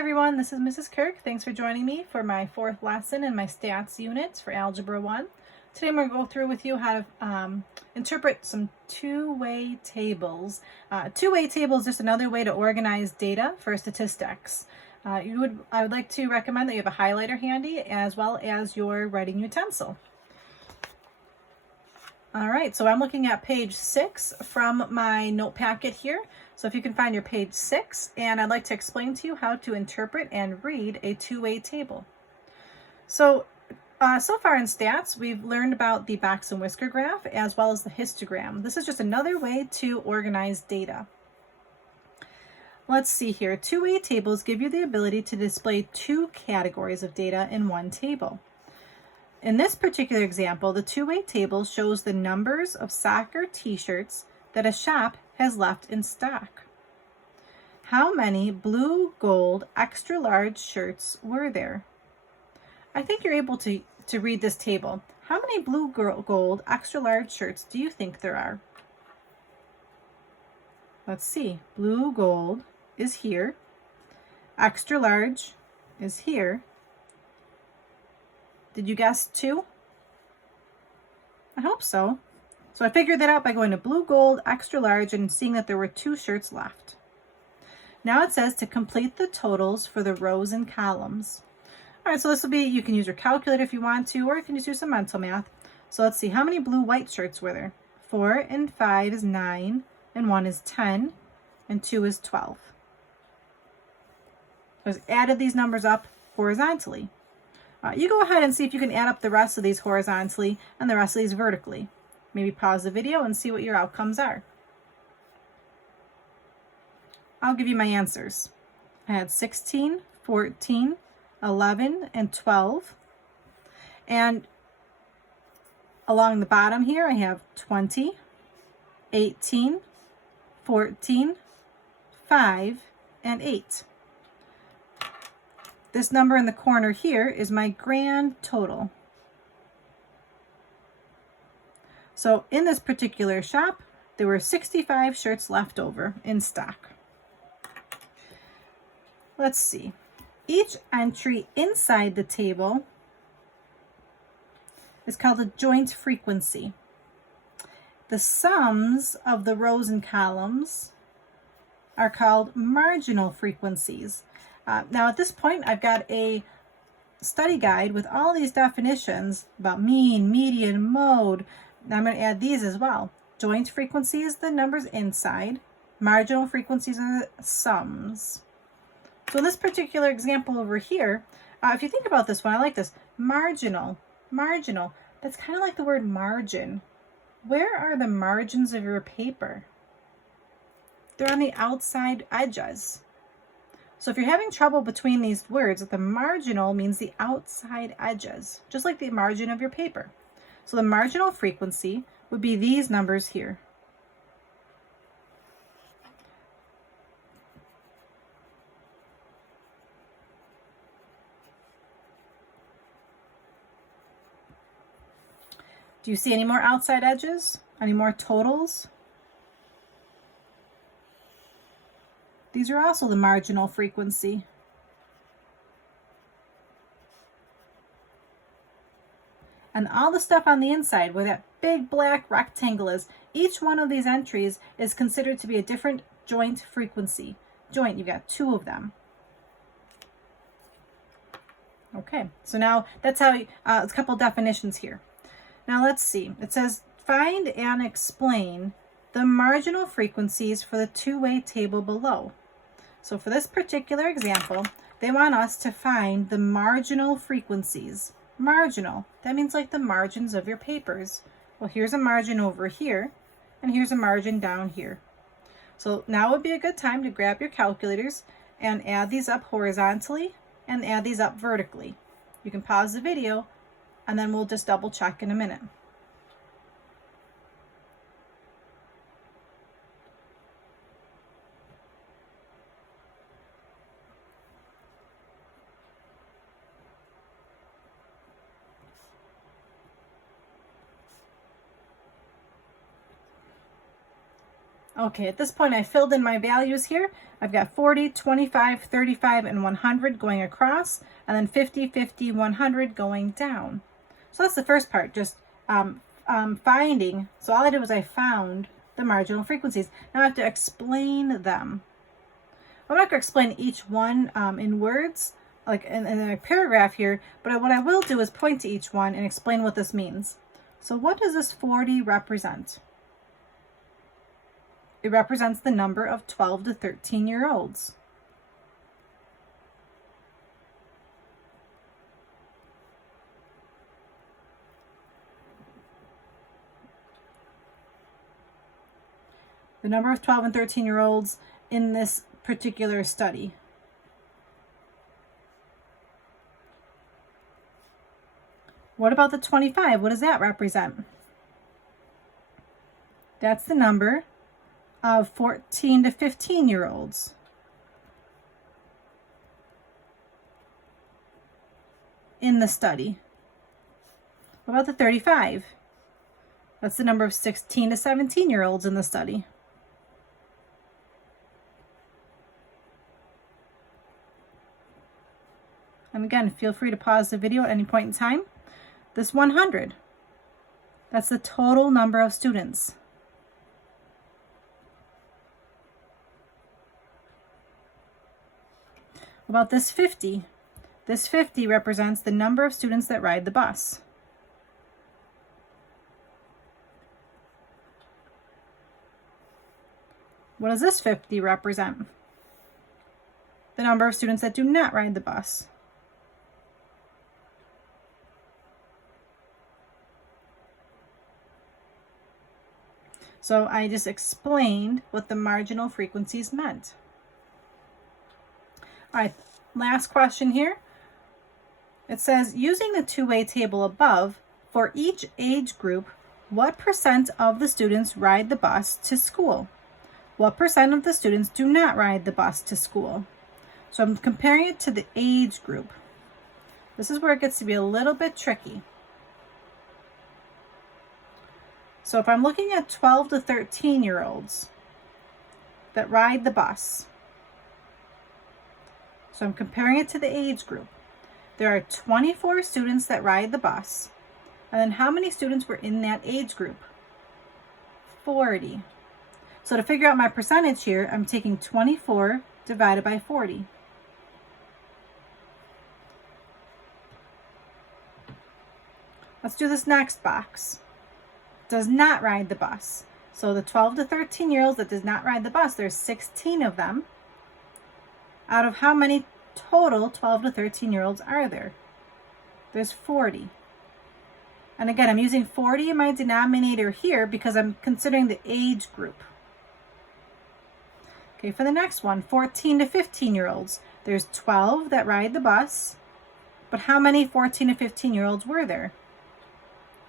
everyone, this is Mrs. Kirk. Thanks for joining me for my fourth lesson in my stats unit for Algebra 1. Today I'm going to go through with you how to interpret some two-way tables. Two-way table is just another way to organize data for statistics. I would like to recommend that you have a highlighter handy as well as your writing utensil. All right, so I'm looking at page 6 from my note packet here. So if you can find your page 6, and I'd like to explain to you how to interpret and read a two-way table. So far in stats, we've learned about the box and whisker graph as well as the histogram. This is just another way to organize data. Let's see here. Two-way tables give you the ability to display two categories of data in one table. In this particular example, the two-way table shows the numbers of soccer t-shirts that a shop has left in stock. How many blue, gold, extra large shirts were there? I think you're able to read this table. How many blue, gold, extra large shirts do you think there are? Let's see. Blue, gold is here. Extra large is here. Did you guess 2? I hope so. So I figured that out by going to blue, gold, extra large, and seeing that there were 2 shirts left. Now it says to complete the totals for the rows and columns. All right, so this will be, you can use your calculator if you want to, or you can just do some mental math. So let's see, how many blue white shirts were there? 4 and 5 is 9, and 1 is 10, and 2 is 12. So I've added these numbers up horizontally. You go ahead and see if you can add up the rest of these horizontally and the rest of these vertically. Maybe pause the video and see what your outcomes are. I'll give you my answers. I had 16, 14, 11, and 12. And along the bottom here, I have 20, 18, 14, 5, and 8. This number in the corner here is my grand total. So in this particular shop, there were 65 shirts left over in stock. Let's see. Each entry inside the table is called a joint frequency. The sums of the rows and columns are called marginal frequencies. Now at this point, I've got a study guide with all these definitions about mean, median, mode. Now I'm going to add these as well. Joint frequency is the numbers inside. Marginal frequencies are the sums. So in this particular example over here, if you think about this one, I like this. Marginal. That's kind of like the word margin. Where are the margins of your paper? They're on the outside edges. So if you're having trouble between these words, the marginal means the outside edges, just like the margin of your paper. So the marginal frequency would be these numbers here. Do you see any more outside edges? Any more totals? These are also the marginal frequency. And all the stuff on the inside, where that big black rectangle is, each one of these entries is considered to be a different joint frequency. Joint, you've got 2 of them. Okay, so now that's how, a couple definitions here. Now let's see. It says, find and explain the marginal frequencies for the two-way table below. So for this particular example, they want us to find the marginal frequencies. Marginal, that means like the margins of your papers. Well, here's a margin over here, and here's a margin down here. So now would be a good time to grab your calculators and add these up horizontally and add these up vertically. You can pause the video, and then we'll just double check in a minute. Okay, at this point I filled in my values here. I've got 40, 25, 35, and 100 going across, and then 50, 50, 100 going down. So that's the first part, just finding. So all I did was I found the marginal frequencies. Now I have to explain them. I'm not going to explain each one in words, like in a paragraph here, but what I will do is point to each one and explain what this means. So what does this 40 represent? It represents the number of 12 to 13-year-olds. The number of 12 and 13-year-olds in this particular study. What about the 25? What does that represent? That's the number of 14 to 15-year-olds. In the study. What about the 35? That's the number of 16 to 17-year-olds in the study. And again, feel free to pause the video at any point in time. This 100, that's the total number of students. What about this 50? This 50 represents the number of students that ride the bus. What does this 50 represent? The number of students that do not ride the bus. So I just explained what the marginal frequencies meant. All right, last question here. It says, using the two-way table above, for each age group, what percent of the students ride the bus to school? What percent of the students do not ride the bus to school? So I'm comparing it to the age group. This is where it gets to be a little bit tricky. So if I'm looking at 12 to 13-year-olds that ride the bus, so I'm comparing it to the age group. There are 24 students that ride the bus. And then how many students were in that age group? 40. So to figure out my percentage here, I'm taking 24 divided by 40. Let's do this next box. Does not ride the bus. So the 12 to 13-year-olds that does not ride the bus, there's 16 of them. Out of how many total 12 to 13-year-olds are there? There's 40. And again, I'm using 40 in my denominator here because I'm considering the age group. Okay, for the next one, 14 to 15-year-olds. There's 12 that ride the bus, but how many 14 to 15-year-olds were there?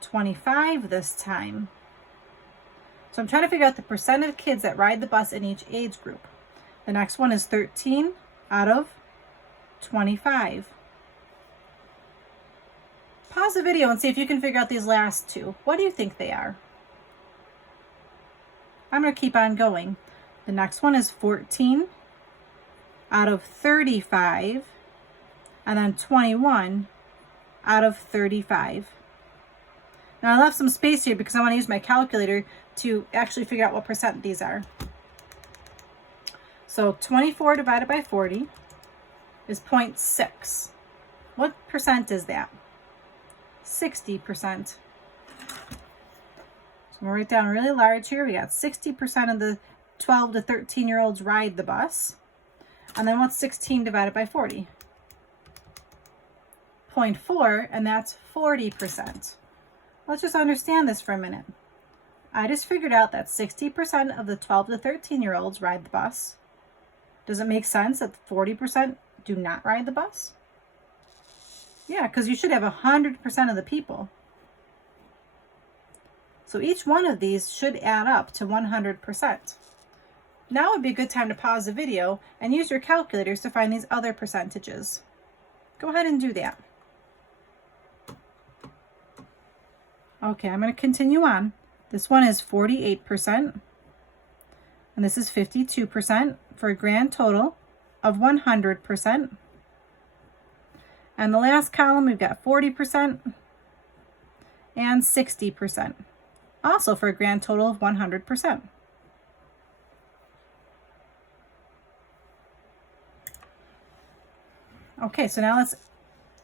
25 this time. So I'm trying to figure out the percent of kids that ride the bus in each age group. The next one is 13 out of 25. Pause the video and see if you can figure out these last two. What do you think they are? I'm going to keep on going. The next one is 14 out of 35, and then 21 out of 35. Now I left some space here because I want to use my calculator to actually figure out what percent these are. So 24 divided by 40 is 0.6. What percent is that? 60%. So I'm going to write down really large here. We got 60% of the 12 to 13-year-olds ride the bus. And then what's 16 divided by 40? 0.4, and that's 40%. Let's just understand this for a minute. I just figured out that 60% of the 12 to 13-year-olds ride the bus. Does it make sense that 40% do not ride the bus? Yeah, because you should have 100% of the people. So each one of these should add up to 100%. Now would be a good time to pause the video and use your calculators to find these other percentages. Go ahead and do that. Okay, I'm going to continue on. This one is 48%. and this is 52% for a grand total of 100%. And the last column, we've got 40% and 60%, also for a grand total of 100%. Okay, so now let's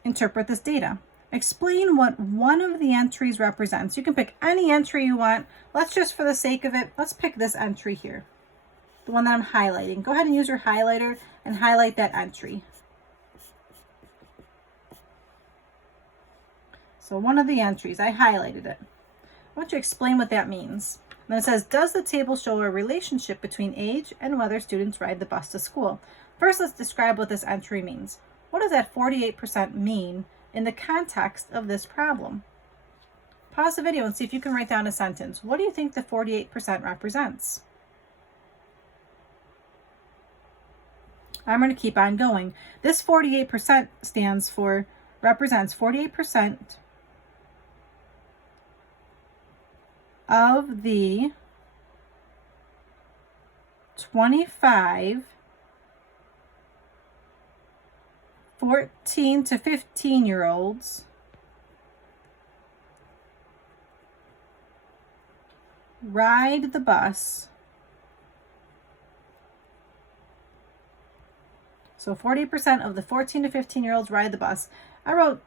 interpret this data. Explain what one of the entries represents. You can pick any entry you want. Let's just, for the sake of it, let's pick this entry here, the one that I'm highlighting. Go ahead and use your highlighter and highlight that entry. So one of the entries, I highlighted it. I want you to explain what that means. And then it says, does the table show a relationship between age and whether students ride the bus to school? First, let's describe what this entry means. What does that 48% mean in the context of this problem? Pause the video and see if you can write down a sentence. What do you think the 48% represents? I'm going to keep on going. This 48% represents 48% of the 25 14 to 15-year-olds ride the bus. So 40% of the 14 to 15-year-olds ride the bus. I wrote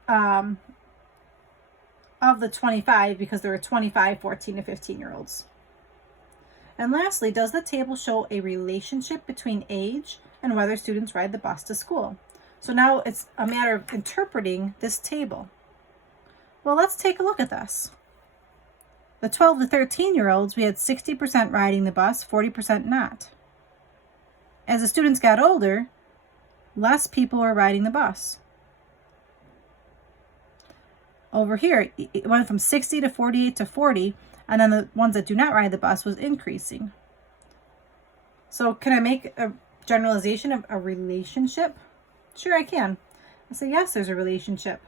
of the 25 because there are 25 14 to 15-year-olds. And lastly, does the table show a relationship between age and whether students ride the bus to school? So now it's a matter of interpreting this table. Well, let's take a look at this. The 12 to 13-year-olds, we had 60% riding the bus, 40% not. As the students got older, less people were riding the bus. Over here, it went from 60 to 48 to 40, and then the ones that do not ride the bus was increasing. So can I make a generalization of a relationship? Sure, I can. I say, yes, there's a relationship.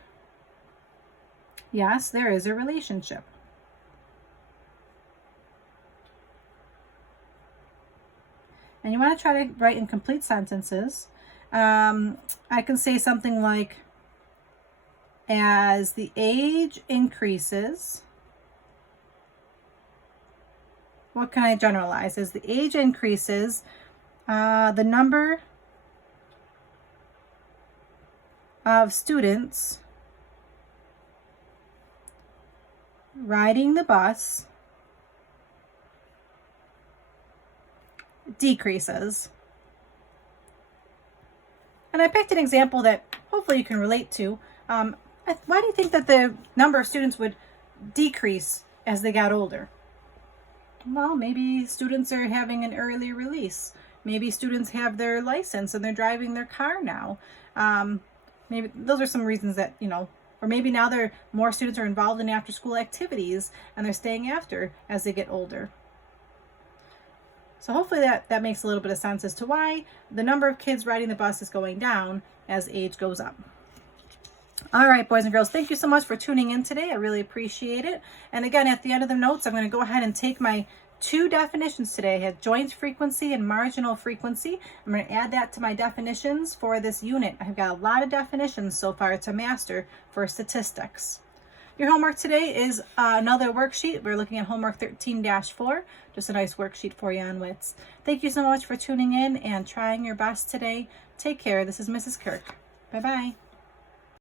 Yes, there is a relationship. And you want to try to write in complete sentences. I can say something like, as the age increases, what can I generalize? As the age increases, the number of students riding the bus decreases. And I picked an example that hopefully you can relate to. Why do you think that the number of students would decrease as they got older? Well, maybe students are having an early release. Maybe students have their license and they're driving their car now. Maybe those are some reasons that, or maybe now more students are involved in after school activities and they're staying after as they get older. So hopefully that makes a little bit of sense as to why the number of kids riding the bus is going down as age goes up. All right, boys and girls, thank you so much for tuning in today. I really appreciate it. And again, at the end of the notes, I'm going to go ahead and take my 2 definitions today. I had joint frequency and marginal frequency. I'm going to add that to my definitions for this unit. I've got a lot of definitions so far to master for statistics. Your homework today is another worksheet. We're looking at homework 13-4, just a nice worksheet for you on WITS. Thank you so much for tuning in and trying your best today. Take care. This is Mrs. Kirk. Bye-bye.